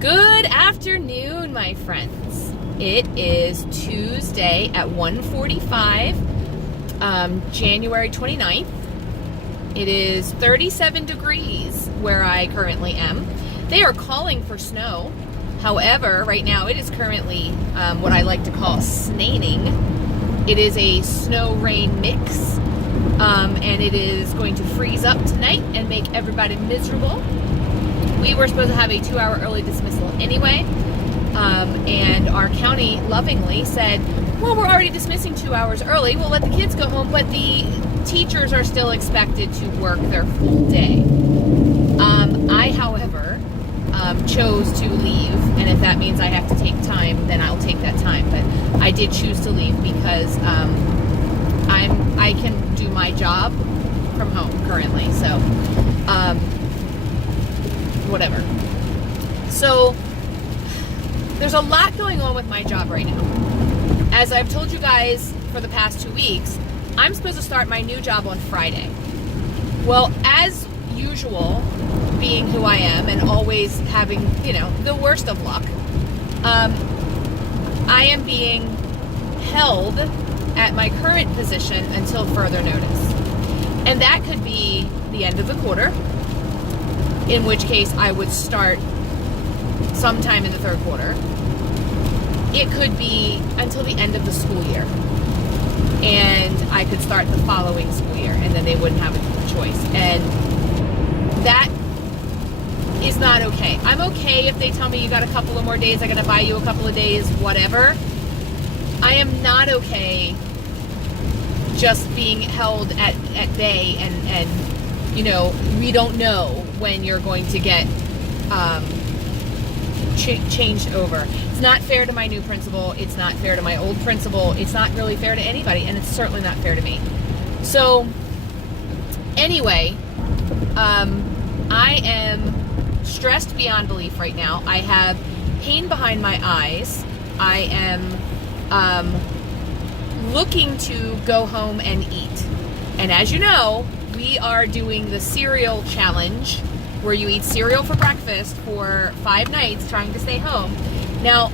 Good afternoon, my friends. It is Tuesday at 1:45, January 29th. It is 37 degrees where I currently am. They are calling for snow. However, right now it is currently what I like to call snaining. It is a snow-rain mix, and it is going to freeze up tonight and make everybody miserable. We were supposed to have a 2-hour early dismissal anyway, and our county lovingly said, well, we're already dismissing 2 hours early. We'll let the kids go home, but the teachers are still expected to work their full day. I, however, chose to leave, and if that means I have to take time, then I'll take that time. But I did choose to leave because I can do my job from home currently, so whatever. So there's a lot going on with my job right now. As I've told you guys for the past 2 weeks, I'm supposed to start my new job on Friday. Well, as usual, being who I am and always having, the worst of luck, I am being held at my current position until further notice. And that could be the end of the quarter, in which case I would start sometime in the third quarter. It could be until the end of the school year, and I could start the following school year, and then they wouldn't have a choice. And that is not okay. I'm okay if they tell me you got a couple of more days, I'm going to buy you a couple of days, whatever. I am not okay just being held at bay and we don't know when you're going to get changed over. It's not fair to my new principal. It's not fair to my old principal. It's not really fair to anybody, and it's certainly not fair to me. So anyway, I am stressed beyond belief right now. I have pain behind my eyes. I am looking to go home and eat. And as you know, we are doing the cereal challenge, where you eat cereal for breakfast for 5 nights trying to stay home. Now,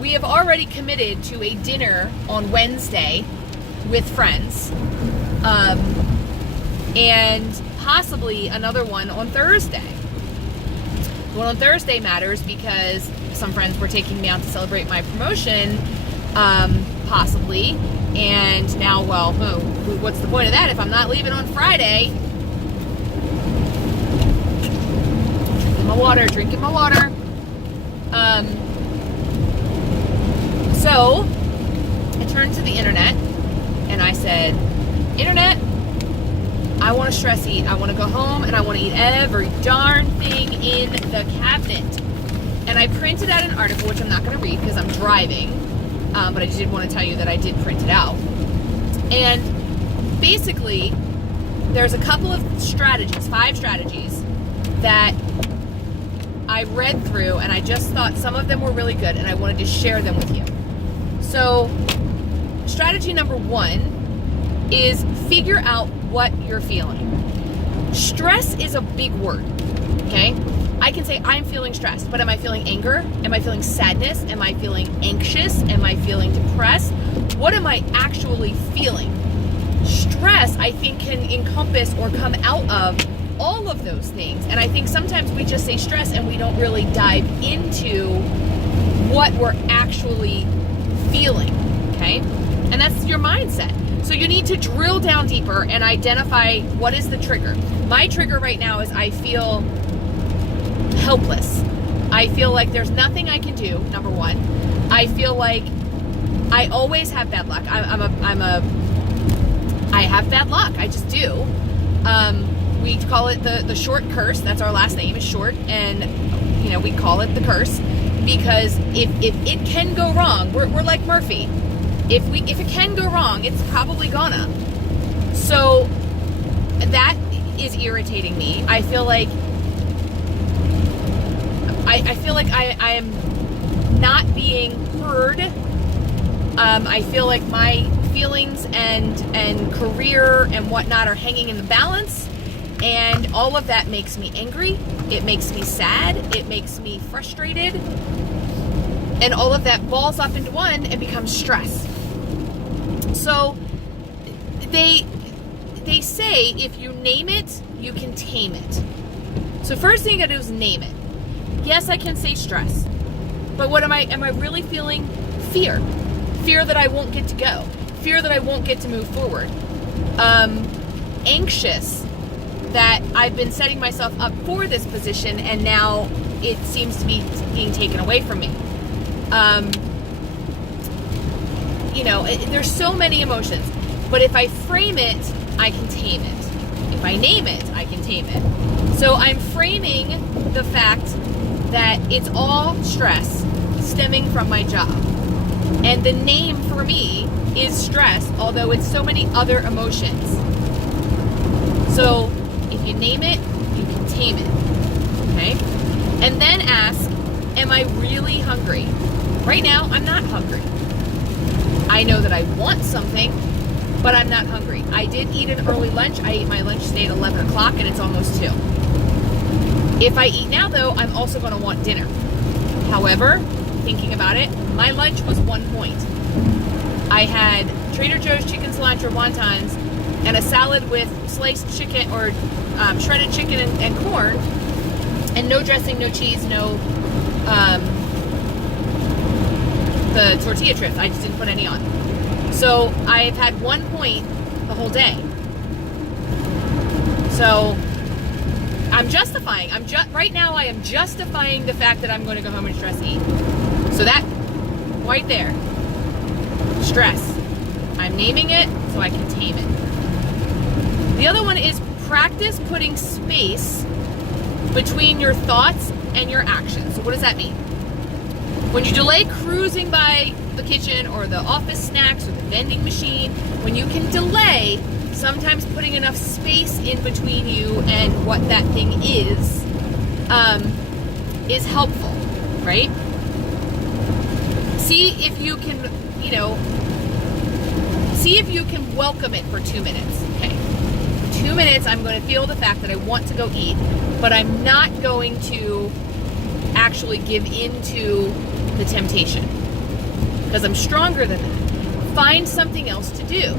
we have already committed to a dinner on Wednesday with friends, and possibly another one on Thursday. The one on Thursday matters because some friends were taking me out to celebrate my promotion, possibly, and now, well, what's the point of that if I'm not leaving on Friday? Drinking my water. So I turned to the internet and I said, Internet, I want to stress eat. I want to go home and I want to eat every darn thing in the cabinet. And I printed out an article, which I'm not going to read because I'm driving, but I did want to tell you that I did print it out. And basically, there's a couple of strategies, 5 strategies, that I read through, and I just thought some of them were really good, and I wanted to share them with you. So, strategy number 1 is figure out what you're feeling. Stress is a big word, okay? I can say I'm feeling stressed, but am I feeling anger? Am I feeling sadness? Am I feeling anxious? Am I feeling depressed? What am I actually feeling? Stress, I think, can encompass or come out of all of those things. And I think sometimes we just say stress and we don't really dive into what we're actually feeling, okay? And that's your mindset. So you need to drill down deeper and identify what is the trigger. My trigger right now is I feel helpless. I feel like there's nothing I can do, number 1. I feel like I always have bad luck. I have bad luck. I just do. We call it the short curse. That's our last name is Short, and we call it the curse because if it can go wrong, we're like Murphy. If it can go wrong, it's probably gonna. So that is irritating me. I feel like I am not being heard. I feel like my feelings and career and whatnot are hanging in the balance. And all of that makes me angry. It makes me sad. It makes me frustrated. And all of that balls up into one and becomes stress. So they say if you name it, you can tame it. So first thing you gotta do is name it. Yes, I can say stress. But what am I really feeling? Fear. Fear that I won't get to go. Fear that I won't get to move forward. Anxious that I've been setting myself up for this position and now it seems to be being taken away from me. There's so many emotions, but if I frame it, I can tame it. If I name it, I can tame it. So I'm framing the fact that it's all stress stemming from my job. And the name for me is stress, although it's so many other emotions. So if you name it, you can tame it. Okay? And then ask, am I really hungry? Right now, I'm not hungry. I know that I want something, but I'm not hungry. I did eat an early lunch. I ate my lunch today at 11 o'clock and it's almost 2. If I eat now though, I'm also gonna want dinner. However, thinking about it, my lunch was 1 point. I had Trader Joe's chicken cilantro wontons and a salad with sliced chicken or shredded chicken and corn, and no dressing, no cheese, no the tortilla strips. I just didn't put any on. So I've had 1 point the whole day. So I'm justifying. Right now I am justifying the fact that I'm going to go home and stress eat. So that right there, stress. I'm naming it so I can tame it. The other one is practice putting space between your thoughts and your actions. So what does that mean? When you delay cruising by the kitchen or the office snacks or the vending machine, when you can delay, sometimes putting enough space in between you and what that thing is helpful, right? See if you can, see if you can welcome it for 2 minutes. Okay, for 2 minutes, I'm going to feel the fact that I want to go eat, but I'm not going to actually give into the temptation because I'm stronger than that. Find something else to do.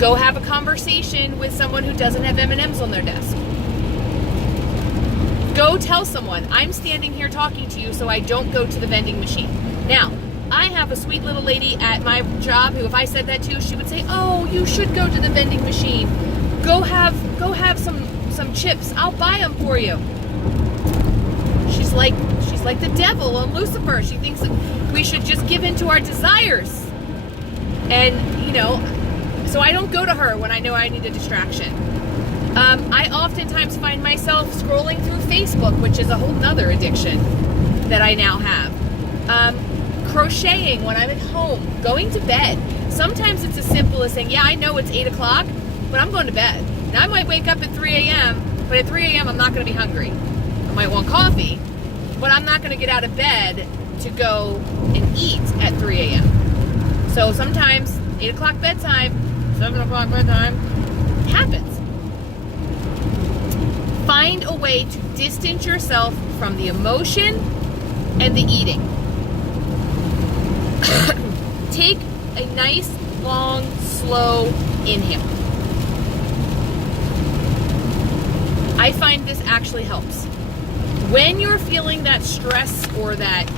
Go have a conversation with someone who doesn't have M&Ms on their desk. Go tell someone, I'm standing here talking to you so I don't go to the vending machine. Now, I have a sweet little lady at my job who, if I said that to, she would say, oh, you should go to the vending machine. Go have some chips. I'll buy them for you. She's like the devil on Lucifer. She thinks that we should just give in to our desires. And, so I don't go to her when I know I need a distraction. I oftentimes find myself scrolling through Facebook, which is a whole nother addiction that I now have. Crocheting when I'm at home, going to bed. Sometimes it's as simple as saying, yeah, I know it's 8 o'clock, but I'm going to bed. Now I might wake up at 3 a.m., but at 3 a.m. I'm not going to be hungry. I might want coffee, but I'm not going to get out of bed to go and eat at 3 a.m. So sometimes 8 o'clock bedtime, 7 o'clock bedtime, happens. Find a way to distance yourself from the emotion and the eating. Take a nice, long, slow inhale. I find this actually helps. When you're feeling that stress or that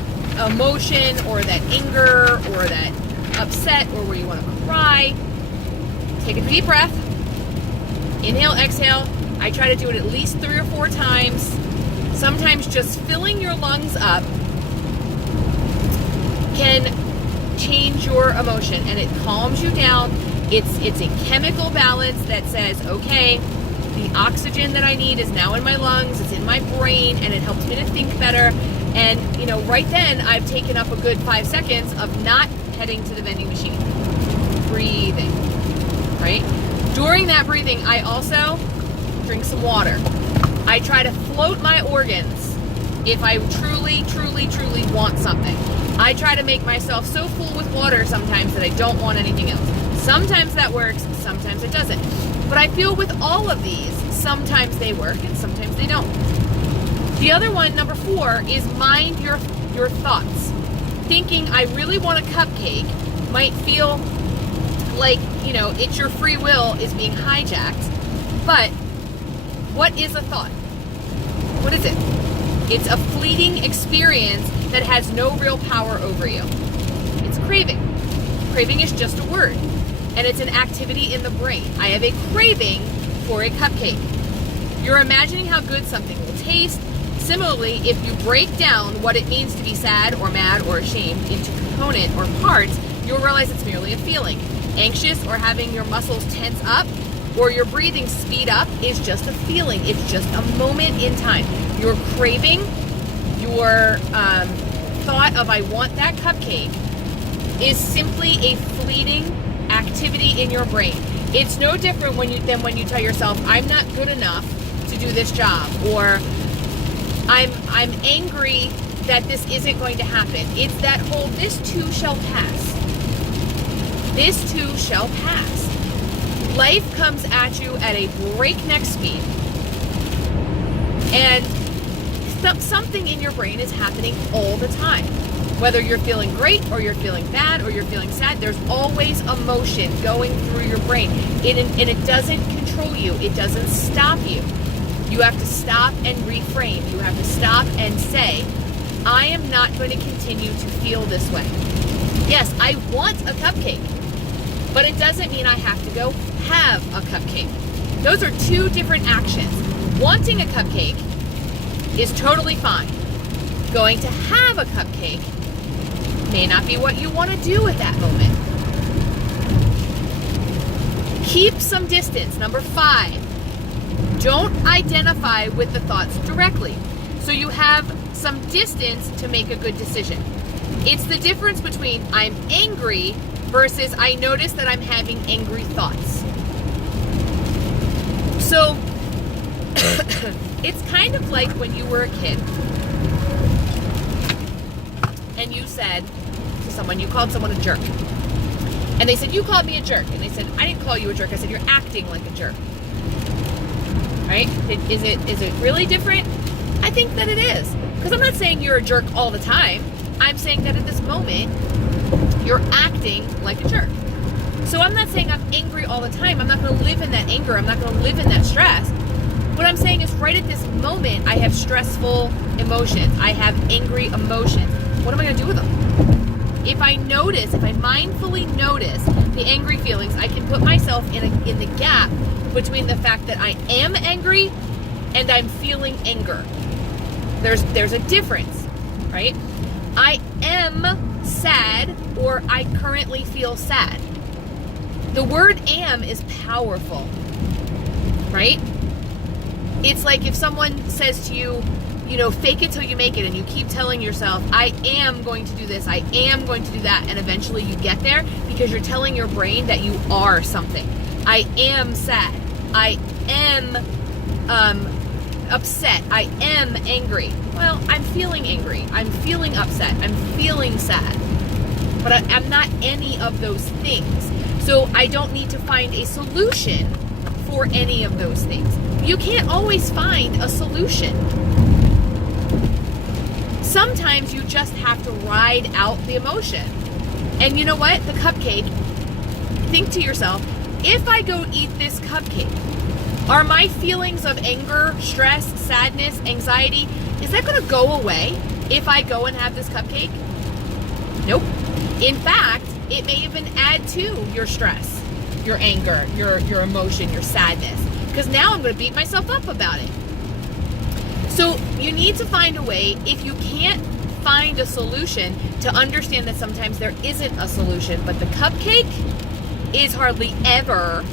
emotion or that anger or that upset or where you want to cry, take a deep breath. Inhale, exhale. I try to do it at least 3 or 4 times. Sometimes just filling your lungs up can change your emotion and it calms you down. It's a chemical balance that says, okay, the oxygen that I need is now in my lungs, it's in my brain, and it helps me to think better. And, right then I've taken up a good 5 seconds of not heading to the vending machine. Breathing, right? During that breathing, I also drink some water. I try to float my organs if I truly, truly, truly want something. I try to make myself so full with water sometimes that I don't want anything else. Sometimes that works, sometimes it doesn't. But I feel with all of these, sometimes they work and sometimes they don't. The other one, number 4, is mind your thoughts. Thinking I really want a cupcake might feel like, it's your free will is being hijacked. But what is a thought? What is it? It's a fleeting experience that has no real power over you. It's craving. Craving is just a word, and it's an activity in the brain. I have a craving for a cupcake. You're imagining how good something will taste. Similarly, if you break down what it means to be sad or mad or ashamed into component or parts, you'll realize it's merely a feeling. Anxious or having your muscles tense up or your breathing speed up is just a feeling. It's just a moment in time. Your craving, your thought of I want that cupcake is simply a fleeting activity in your brain. It's no different than when you tell yourself, I'm not good enough to do this job, or I'm angry that this isn't going to happen. It's that whole, this too shall pass. This too shall pass. Life comes at you at a breakneck speed. And something in your brain is happening all the time. Whether you're feeling great or you're feeling bad or you're feeling sad, there's always emotion going through your brain. And it doesn't control you. It doesn't stop you. You have to stop and reframe. You have to stop and say, I am not going to continue to feel this way. Yes, I want a cupcake, but it doesn't mean I have to go have a cupcake. Those are two different actions. Wanting a cupcake is totally fine. Going to have a cupcake may not be what you want to do at that moment. Keep some distance. Number 5. Don't identify with the thoughts directly. So you have some distance to make a good decision. It's the difference between I'm angry versus I notice that I'm having angry thoughts. So it's kind of like when you were a kid and you said to someone, you called someone a jerk. And they said, you called me a jerk. And they said, I didn't call you a jerk. I said, you're acting like a jerk. Right? Is it really different? I think that it is. Because I'm not saying you're a jerk all the time. I'm saying that at this moment, you're acting like a jerk. So I'm not saying I'm angry all the time. I'm not going to live in that anger. I'm not going to live in that stress. What I'm saying is right at this moment, I have stressful emotions. I have angry emotions. What am I going to do with them? If I mindfully notice the angry feelings, I can put myself in the gap between the fact that I am angry and I'm feeling anger. There's a difference, right? I am sad or I currently feel sad. The word am is powerful, right? It's like if someone says to you, fake it till you make it, and you keep telling yourself, I am going to do this, I am going to do that, and eventually you get there because you're telling your brain that you are something. I am sad. I am upset. I am angry. Well, I'm feeling angry. I'm feeling upset. I'm feeling sad. But I'm not any of those things. So I don't need to find a solution for any of those things. You can't always find a solution. Sometimes you just have to ride out the emotion. And you know what? The cupcake, think to yourself, if I go eat this cupcake, are my feelings of anger, stress, sadness, anxiety, is that going to go away if I go and have this cupcake? Nope. In fact, it may even add to your stress, your anger, your emotion, your sadness. Because now I'm going to beat myself up about it. So you need to find a way, if you can't find a solution, to understand that sometimes there isn't a solution, but the cupcake is hardly ever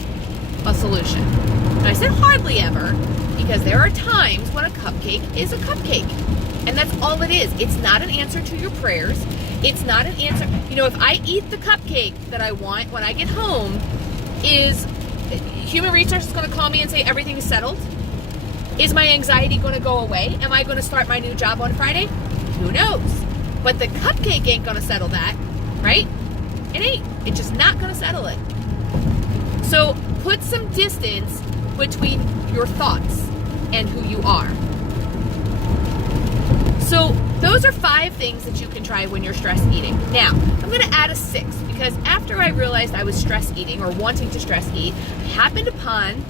a solution. And I said hardly ever because there are times when a cupcake is a cupcake. And that's all it is. It's not an answer to your prayers. It's not an answer. If I eat the cupcake that I want when I get home, is human resources going to call me and say everything is settled? Is my anxiety going to go away? Am I going to start my new job on Friday? Who knows? But the cupcake ain't going to settle that, right? It ain't. It's just not going to settle it. So put some distance between your thoughts and who you are. So those are 5 things that you can try when you're stress eating. Now, I'm going to add a 6th because after I realized I was stress eating or wanting to stress eat, I happened upon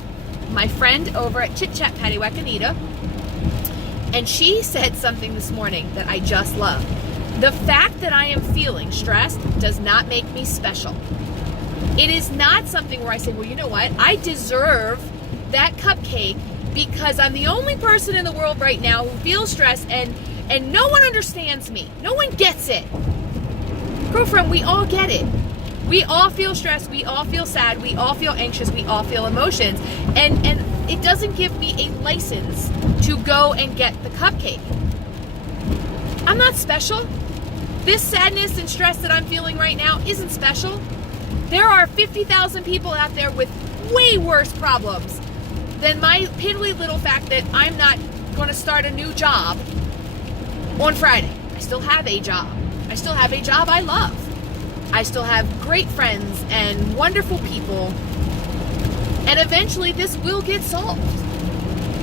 my friend over at Chit Chat Paddywhack, Anita, and she said something this morning that I just love. The fact that I am feeling stressed does not make me special. It is not something where I say, well, you know what? I deserve that cupcake because I'm the only person in the world right now who feels stressed and no one understands me. No one gets it. Girlfriend, we all get it. We all feel stressed. We all feel sad. We all feel anxious. We all feel emotions. And it doesn't give me a license to go and get the cupcake. I'm not special. This sadness and stress that I'm feeling right now isn't special. There are 50,000 people out there with way worse problems than my piddly little fact that I'm not going to start a new job on Friday. I still have a job. I still have a job I love. I still have great friends and wonderful people. And eventually this will get solved.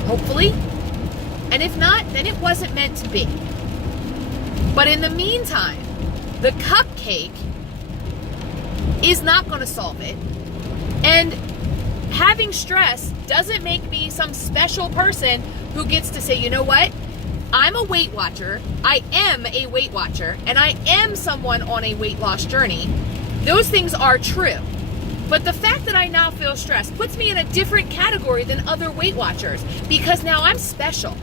Hopefully. And if not, then it wasn't meant to be. But in the meantime, the cupcake is not going to solve it. And having stress doesn't make me some special person who gets to say, you know what? I'm a Weight Watcher. I am a Weight Watcher. And I am someone on a weight loss journey. Those things are true. But the fact that I now feel stressed puts me in a different category than other Weight Watchers because now I'm special.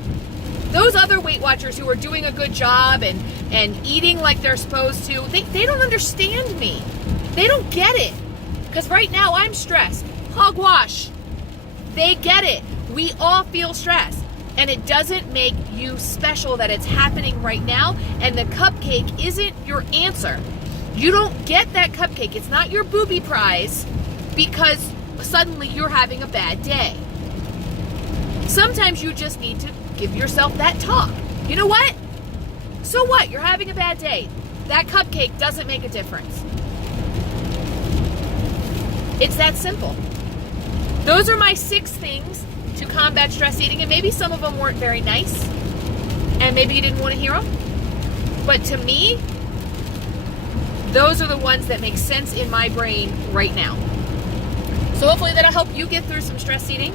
Those other Weight Watchers who are doing a good job and eating like they're supposed to, they don't understand me. They don't get it. Because right now I'm stressed. Hogwash. They get it. We all feel stressed. And it doesn't make you special that it's happening right now. And the cupcake isn't your answer. You don't get that cupcake. It's not your booby prize because suddenly you're having a bad day. Sometimes you just need to give yourself that talk. You know what? So what? You're having a bad day. That cupcake doesn't make a difference. It's that simple. Those are my 6 things to combat stress eating, and maybe some of them weren't very nice, and maybe you didn't want to hear them. But to me, those are the ones that make sense in my brain right now. So hopefully that'll help you get through some stress eating.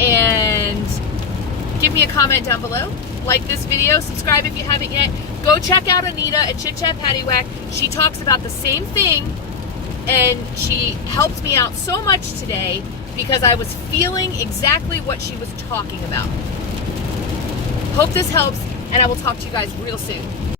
And give me a comment down below. Like this video, subscribe if you haven't yet. Go check out Anita at Chit Chat Paddywhack. She talks about the same thing, and she helped me out so much today because I was feeling exactly what she was talking about. Hope this helps, and I will talk to you guys real soon.